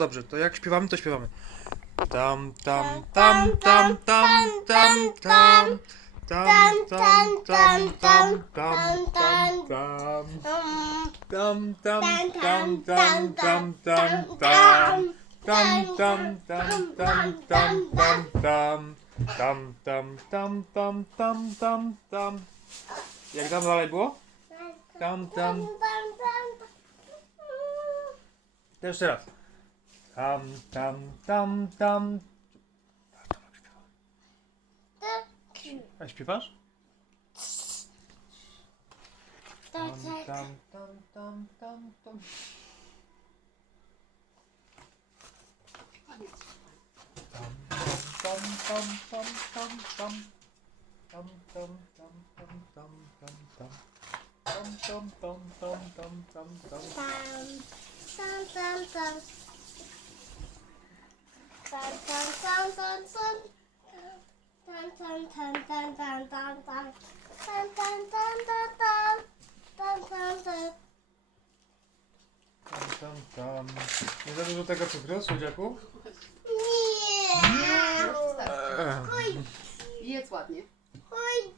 Dobrze, to jak śpiewamy, to śpiewamy. Tam, tam, tam, tam, tam, tam, tam. Tam, tam, tam, tam, tam, tam, tam. Um, Tam, tam, tam, tam, tam, tam, tam. Tam, tam, tam, tam, tam, tam, tam. Tam, tam, tam, tam, tam, tam, tam. Jak tam dalej było? Tam, tam. To jeszcze raz. Tam, tam, tam, tam. A śpiewasz? Tam, tam, tam, tam, tam, tam. Tam, tam, tam, tam, tam, tam. Tam, tam, tam, tam, tam, tam, tam. Tam, tam, tam, tam, tam, tam, tam. Tam, tam, tam. Nie za dużo tego cukru, słodziaku? Jedz ładnie. Oj,